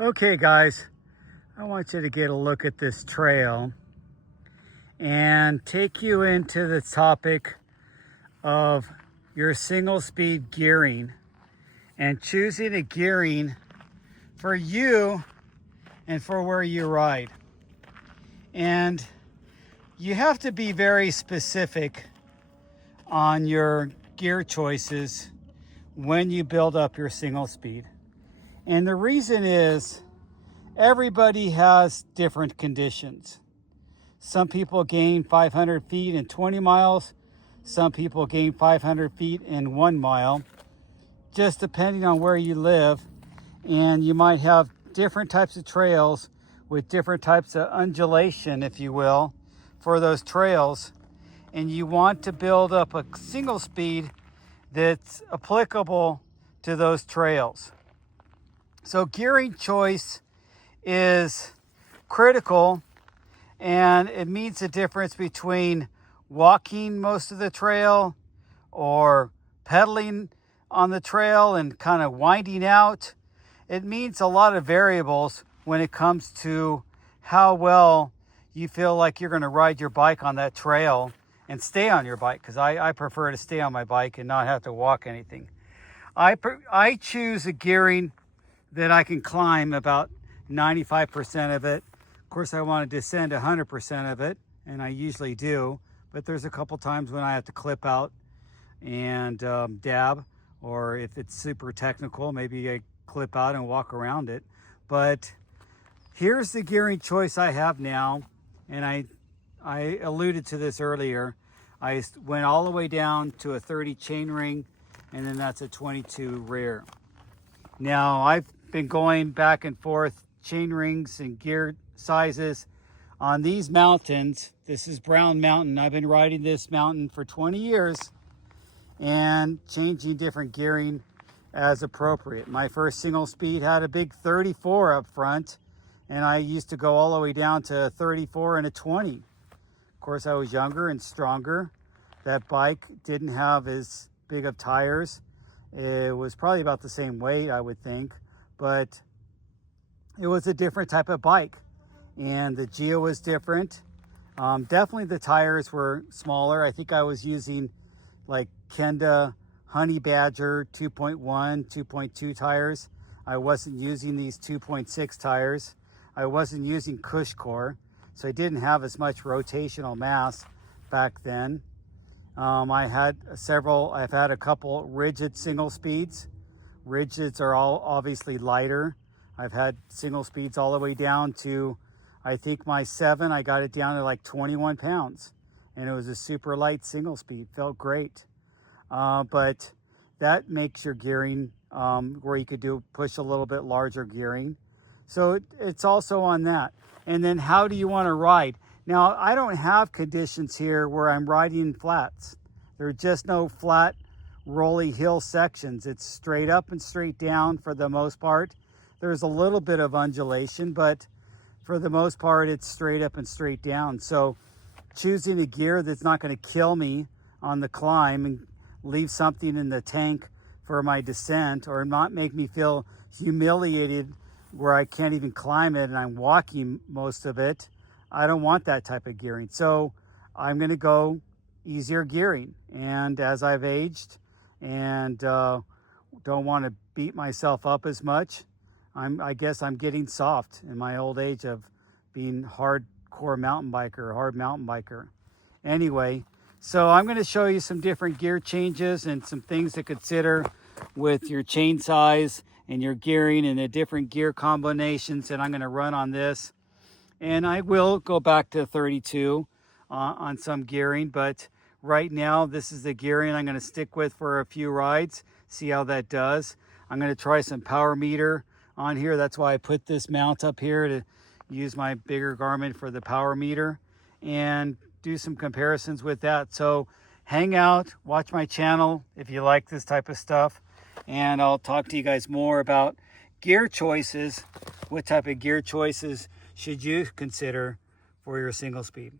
Okay guys, I want you to get a look at this trail and take you into the topic of your single speed gearing and choosing a gearing for you and for where you ride. And you have to be very specific on your gear choices when you build up your single speed. And the reason is everybody has different conditions. Some people gain 500 feet in 20 miles. Some people gain 500 feet in 1 mile, just depending on where you live. And you might have different types of trails with different types of undulation, if you will, for those trails. And you want to build up a single speed that's applicable to those trails. So gearing choice is critical, and it means the difference between walking most of the trail or pedaling on the trail and kind of winding out. It means a lot of variables when it comes to how well you feel like you're going to ride your bike on that trail and stay on your bike, because I prefer to stay on my bike and not have to walk anything. I choose a gearing that I can climb about 95% of it. Of course, I want to descend 100% of it, and I usually do, but there's a couple times when I have to clip out and dab, or if it's super technical, maybe I clip out and walk around it. But here's the gearing choice I have now, and I alluded to this earlier. I went all the way down to a 30 chainring, and then that's a 22 rear. Now, I've been going back and forth chain rings and gear sizes on these mountains. This is Brown Mountain. I've been riding this mountain for 20 years and changing different gearing as appropriate. My first single speed had a big 34 up front, and I used to go all the way down to a 34 and a 20. Of course, I was younger and stronger. That bike didn't have as big of tires. It was probably about the same weight, I would think, but it was a different type of bike, and the geo was different. Definitely the tires were smaller. I think I was using like Kenda Honey Badger 2.1, 2.2 tires. I wasn't using these 2.6 tires. I wasn't using Cushcore, so I didn't have as much rotational mass back then. I've had a couple rigid single speeds. Rigids are all obviously lighter. I've had single speeds all the way down to, I think my 7, I got it down to like 21 pounds. And it was a super light single speed, felt great. But that makes your gearing where you could push a little bit larger gearing. So it's also on that. And then how do you want to ride? Now, I don't have conditions here where I'm riding in flats. There are just no flat, rolly hill sections. It's straight up and straight down for the most part. There's a little bit of undulation, but for the most part, it's straight up and straight down. So choosing a gear that's not going to kill me on the climb and leave something in the tank for my descent, or not make me feel humiliated where I can't even climb it and I'm walking most of it, I don't want that type of gearing. So I'm going to go easier gearing. And as I've aged and don't want to beat myself up as much, I guess I'm getting soft in my old age of being hardcore mountain biker, hard mountain biker. Anyway, so I'm going to show you some different gear changes and some things to consider with your chain size and your gearing and the different gear combinations that I'm going to run on this. And I will go back to 32 on some gearing, but right now this is the gearing I'm going to stick with for a few rides, see how that does. I'm going to try some power meter on here. That's why I put this mount up here, to use my bigger Garmin for the power meter and do some comparisons with that. So hang out, watch my channel if you like this type of stuff, and I'll talk to you guys more about gear choices. What type of gear choices should you consider for your single speed?